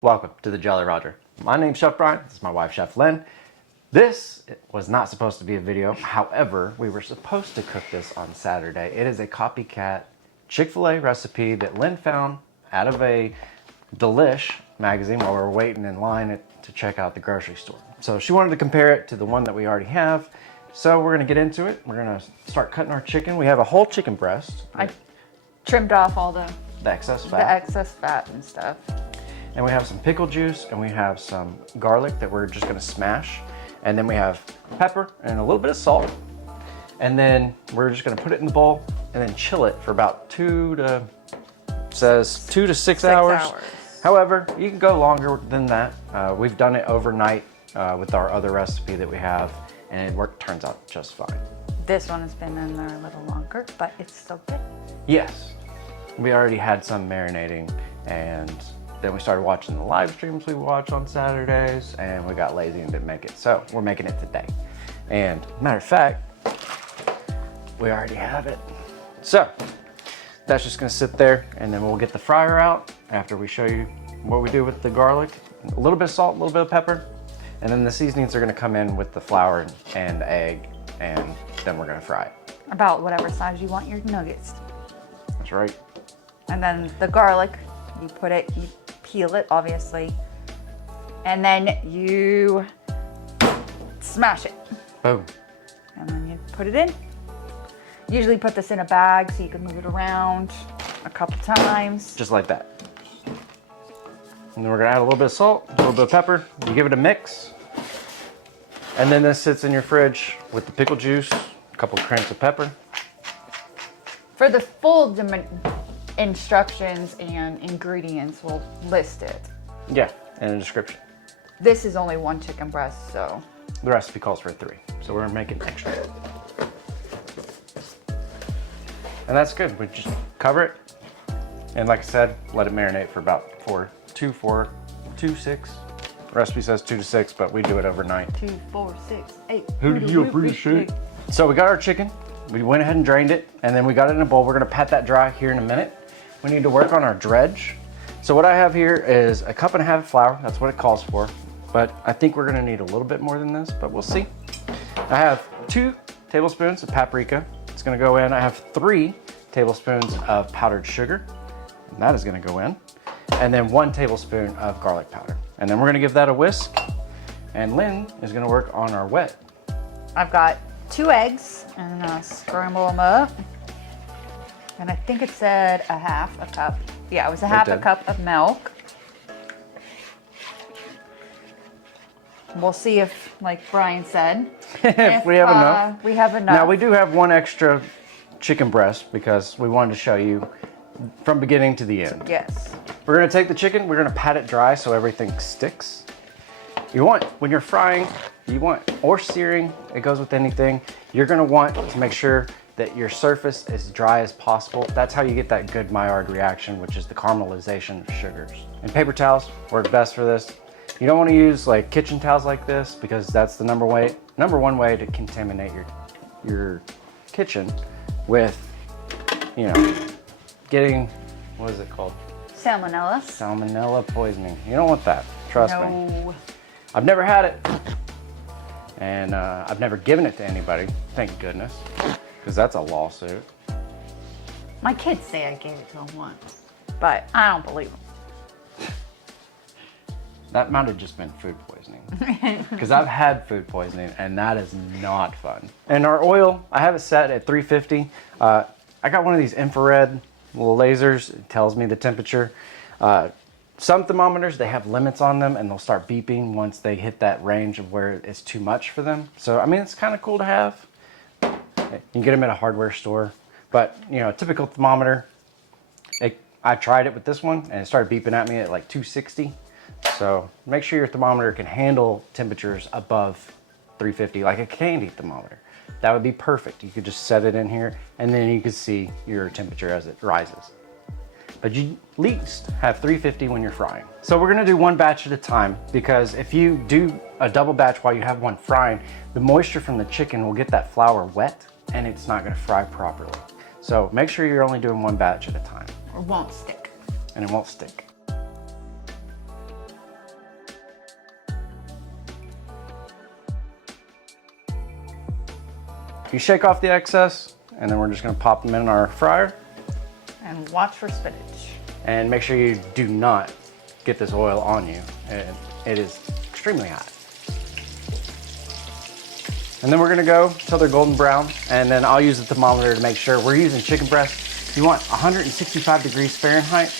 Welcome to the Jolly Roger. My name's Chef Brian, this is my wife, Chef Lynn. This was not supposed to be a video, however, we were supposed to cook this on Saturday. It is a copycat Chick-fil-A recipe that Lynn found out of a Delish magazine while we were waiting in line to check out the grocery store. So she wanted to compare it to the one that we already have. So we're gonna get into it. We're gonna start cutting our chicken. We have a whole chicken breast. I trimmed off all the excess fat. The excess fat and stuff. And we have some pickle juice, and we have some garlic that we're just gonna smash. And then we have pepper and a little bit of salt. And then we're just gonna put it in the bowl and then chill it for about 2 to 6 hours. However, you can go longer than that. We've done it overnight with our other recipe that we have, and it turns out just fine. This one has been in there a little longer, but it's still good. Yes, we already had some marinating, and then we started watching the live streams we watch on Saturdays, and we got lazy and didn't make it. So we're making it today. And matter of fact, we already have it. So that's just gonna sit there, and then we'll get the fryer out after we show you what we do with the garlic. A little bit of salt, a little bit of pepper, and then the seasonings are gonna come in with the flour and egg, and then we're gonna fry it. About whatever size you want your nuggets. That's right. And then the garlic, you peel it, obviously, and then you smash it. Boom. And then you put it in. Usually put this in a bag so you can move it around a couple times. Just like that. And then we're gonna add a little bit of salt, a little bit of pepper. You give it a mix. And then this sits in your fridge with the pickle juice, a couple of cranks of pepper. For the full instructions and ingredients, we'll list it. Yeah, in the description. This is only one chicken breast, so. The recipe calls for 3, so we're gonna make it extra. And that's good. We just cover it, and like I said, let it marinate for about 6. The recipe says 2 to 6, but we do it overnight. 2, 4, 6, 8. Who do you appreciate? So we got our chicken. We went ahead and drained it, and then we got it in a bowl. We're gonna pat that dry here in a minute. We need to work on our dredge. So what I have here is a 1.5 cups of flour. That's what it calls for. But I think we're gonna need a little bit more than this, but we'll see. I have 2 tablespoons of paprika. It's gonna go in. I have 3 tablespoons of powdered sugar. And that is gonna go in. And then 1 tablespoon of garlic powder. And then we're gonna give that a whisk. And Lynn is gonna work on our wet. I've got 2 eggs, and I'm gonna scramble them up. And I think it said a 1/2 cup. Yeah, it was a 1/2 cup of milk. We'll see if, like Brian said, if we have enough. We have enough. Now we do have 1 extra chicken breast because we wanted to show you from beginning to the end. Yes. We're gonna take the chicken, we're gonna pat it dry so everything sticks. You want, when you're frying, or searing, it goes with anything, you're gonna want to make sure that your surface is dry as possible. That's how you get that good Maillard reaction, which is the caramelization of sugars. And paper towels work best for this. You don't wanna use like kitchen towels like this because that's the number one way to contaminate your kitchen with, getting, what is it called? Salmonella. Salmonella poisoning. You don't want that, trust me. No. I've never had it, and I've never given it to anybody, thank goodness, because that's a lawsuit. My kids say I gave it to them once, but I don't believe them. That might have just been food poisoning, because I've had food poisoning, and that is not fun. And our oil, I have it set at 350. I got one of these infrared little lasers. It tells me the temperature. Some thermometers, they have limits on them, and they'll start beeping once they hit that range of where it's too much for them. So, I mean, it's kind of cool to have. You can get them at a hardware store. But, a typical thermometer, I tried it with this one, and it started beeping at me at like 260. So, make sure your thermometer can handle temperatures above 350, like a candy thermometer. That would be perfect. You could just set it in here, and then you could see your temperature as it rises. But you at least have 350 when you're frying. So we're gonna do 1 batch at a time, because if you do a double batch while you have one frying, the moisture from the chicken will get that flour wet, and it's not gonna fry properly. So make sure you're only doing 1 batch at a time. Or won't stick. And it won't stick. you shake off the excess, and then we're just gonna pop them in our fryer. And watch for spinach. And make sure you do not get this oil on you. It is extremely hot. And then we're gonna go till they're golden brown, and then I'll use the thermometer to make sure. We're using chicken breast. You want 165 degrees Fahrenheit,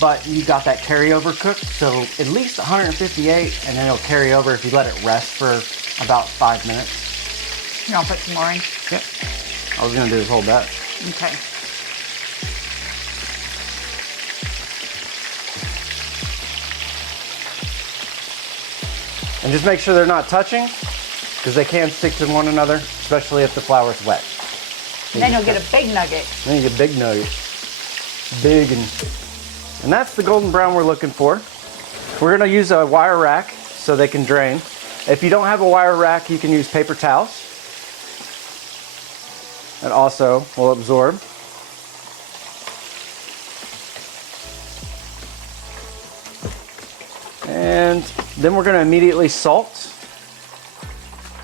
but you got that carryover cook, so at least 158, and then it'll carry over if you let it rest for about 5 minutes. You want to put some more in? Yep. I was gonna do this whole batch. Okay. And just make sure they're not touching, because they can stick to one another, especially if the flour's wet. And then you'll get a big nugget. Then you get big nuggets. Big and that's the golden brown we're looking for. We're gonna use a wire rack so they can drain. If you don't have a wire rack, you can use paper towels. It also will absorb. And then we're gonna immediately salt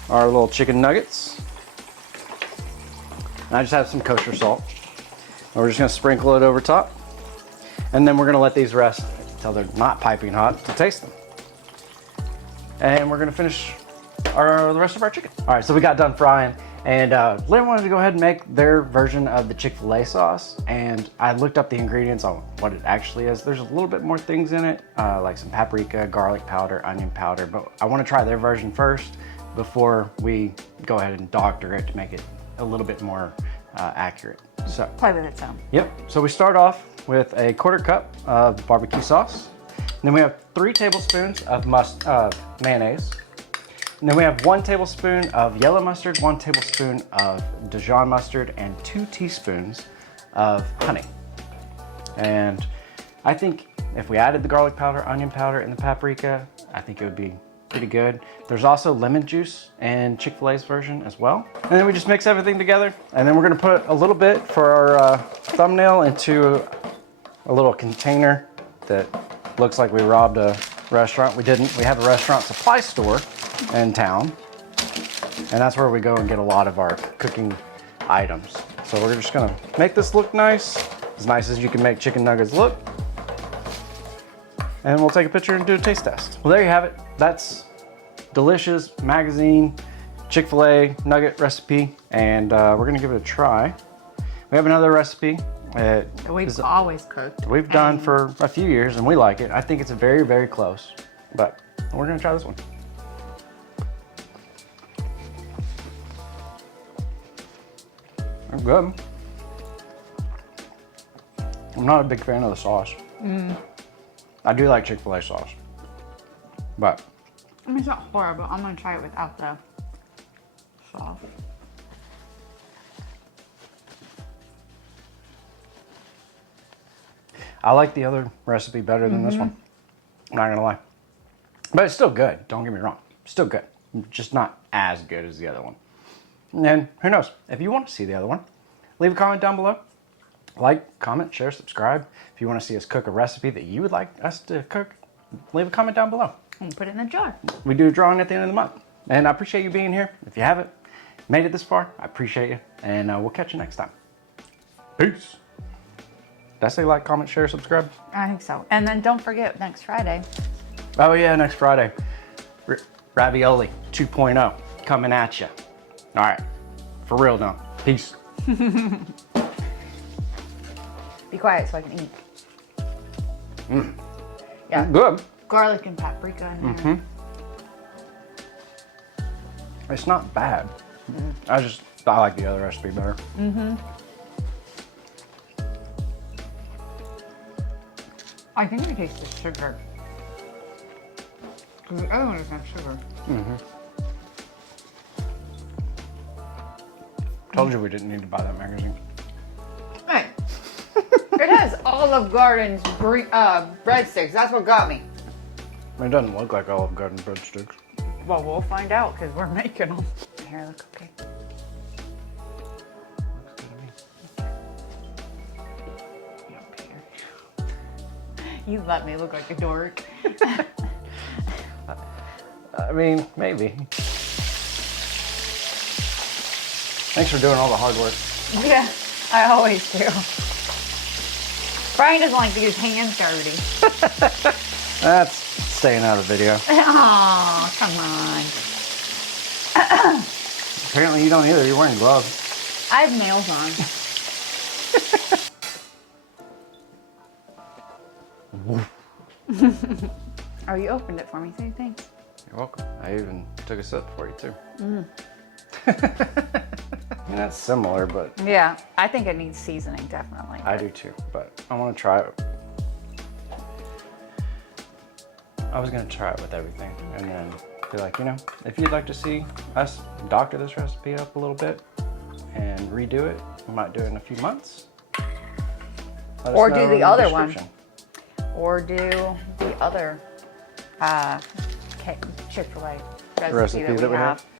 our little chicken nuggets. And I just have some kosher salt. And we're just gonna sprinkle it over top. And then we're gonna let these rest until they're not piping hot to taste them. And we're gonna finish the rest of our chicken. All right, so we got done frying, and Lynn wanted to go ahead and make their version of the Chick-fil-A sauce, and I looked up the ingredients on what it actually is. There's a little bit more things in it, like some paprika, garlic powder, onion powder, but I wanna try their version first before we go ahead and doctor it to make it a little bit more accurate. So Play with it some. Yep, so we start off with a 1/4 cup of barbecue sauce. And then we have 3 tablespoons of mayonnaise. And then we have 1 tablespoon of yellow mustard, 1 tablespoon of Dijon mustard, and 2 teaspoons of honey. And I think if we added the garlic powder, onion powder, and the paprika, I think it would be pretty good. There's also lemon juice in Chick-fil-A's version as well. And then we just mix everything together. And then we're gonna put a little bit for our thumbnail into a little container that looks like we robbed a restaurant. We didn't. We have a restaurant supply store in town, and that's where we go and get a lot of our cooking items. So we're just gonna make this look nice as you can make chicken nuggets look. And we'll take a picture and do a taste test. Well, there you have it. That's Delish Magazine Chick-fil-A nugget recipe, and we're gonna give it a try. We have another recipe. We've always cooked. We've done for a few years, and we like it. I think it's very, very close, but we're gonna try this one. They're good. I'm not a big fan of the sauce. I do like Chick-fil-A sauce, but I mean, it's not horrible. I'm gonna try it without the sauce. I like the other recipe better than this one. I'm not gonna lie. But it's still good, don't get me wrong. Still good, just not as good as the other one. And who knows, if you want to see the other one, leave a comment down below. Like, comment, share, subscribe. If you want to see us cook a recipe that you would like us to cook, leave a comment down below. And put it in the jar. We do a drawing at the end of the month. And I appreciate you being here. If you haven't made it this far, I appreciate you. And we'll catch you next time. Peace. Did I say like, comment, share, subscribe? I think so. And then don't forget, next Friday. Oh yeah, next Friday. Ravioli 2.0 coming at you. All right, for real now. Peace. Be quiet so I can eat. Yeah. Good. Garlic and paprika in there. It's not bad. I like the other recipe better. I think I taste the sugar. Because the other one doesn't have sugar. Told you we didn't need to buy that magazine. Hey, it has Olive Garden's breadsticks. That's what got me. It doesn't look like Olive Garden breadsticks. Well, we'll find out because we're making them. Here, look, okay. Up here. You let me look like a dork. I mean, maybe. Thanks for doing all the hard work. Yeah, I always do. Brian doesn't like to get his hands dirty. That's staying out of the video. Oh, come on. Apparently you don't either. You're wearing gloves. I have nails on. Oh, you opened it for me. Say thanks. You're welcome. I even took a sip for you too. I mean, that's similar, but Yeah, I think it needs seasoning, definitely. I do too. But I want to try it. I was gonna try it with everything, and then be like, you know, if you'd like to see us doctor this recipe up a little bit and redo it, we might do it in a few months. Let us Or know do in the other one. description. Or do the other Chick-fil-A recipe Recipe that we have.